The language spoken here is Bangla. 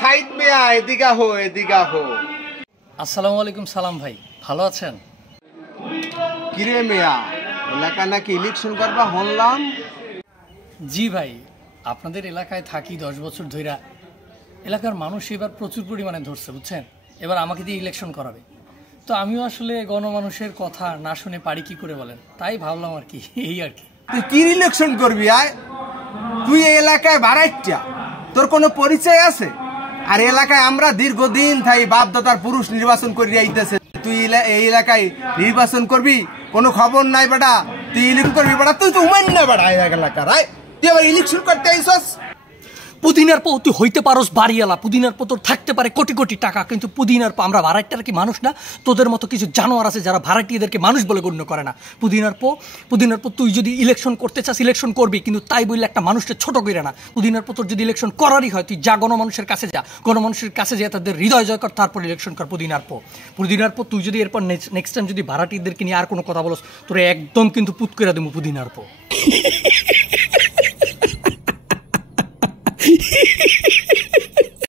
সাইদ মিয়া এদিকে হো এদিকে হো। আসসালামু আলাইকুম সালাম ভাই, ভালো আছেন? কিরে মিয়া, এলাকা নাকি ইলেকশন করবা শুনলাম? জি ভাই, আপনাদের এলাকায় থাকি 10 বছর ধইরা। এলাকার মানুষ এবার প্রচুর পরিমাণে ধরছে, বুঝছেন? এবার আমাকে দিয়ে ইলেকশন করাবে। তো আমিও আসলে গণমানুষের কথা না শুনে পারি কি করে বলেন, তাই ভাবলাম আর কি, এই আর কি। তুই কি ইলেকশন করবি আয়? তুই এই এলাকায় বাড়াইটা, তোর কোনো পরিচয় আছে? আর এলাকায় আমরা দীর্ঘদিন থাই বাপ দাদার পুরুষ নির্বাচন করে আইতেছে, তুই এই এলাকায় নির্বাচন করবি? কোনো খবর নাই বেটা, তুই ইলেকশন করবি বেটা? তুই তো উমেন না বেটা এই এলাকার, তুই আবার ইলেকশন করতে আইসস? পুদিনার পো তুই হইতে পারোস বাড়িওয়ালা, পুদিনার পো তোর থাকতে পারে কোটি কোটি টাকা, কিন্তু পুদিনার পো আমরা ভাড়াটিয়ার কি মানুষ না? তোদের মতো কিছু জানোয়ার আছে যারা ভাড়াটিয়াদেরকে মানুষ বলে গণ্য করে না। পুদিনার পো তুই যদি ইলেকশন করতে চাস ইলেকশন করবি, কিন্তু তাই বললে একটা মানুষকে ছোট করে না। পুদিনার পো তোর যদি ইলেকশন করারই হয়, তুই যা গণমানুষের কাছে যা, গণমানুষের কাছে যা, তাদের হৃদয় জয় কর, তারপর ইলেকশন কর। পুদিনার পো তুই যদি এরপর নেক্সট টাইম যদি ভাড়াটিয়াদেরকে নিয়ে আর কোনো কথা বলস, তোর একদম কিন্তু পুত করে দেবো পুদিনার পো।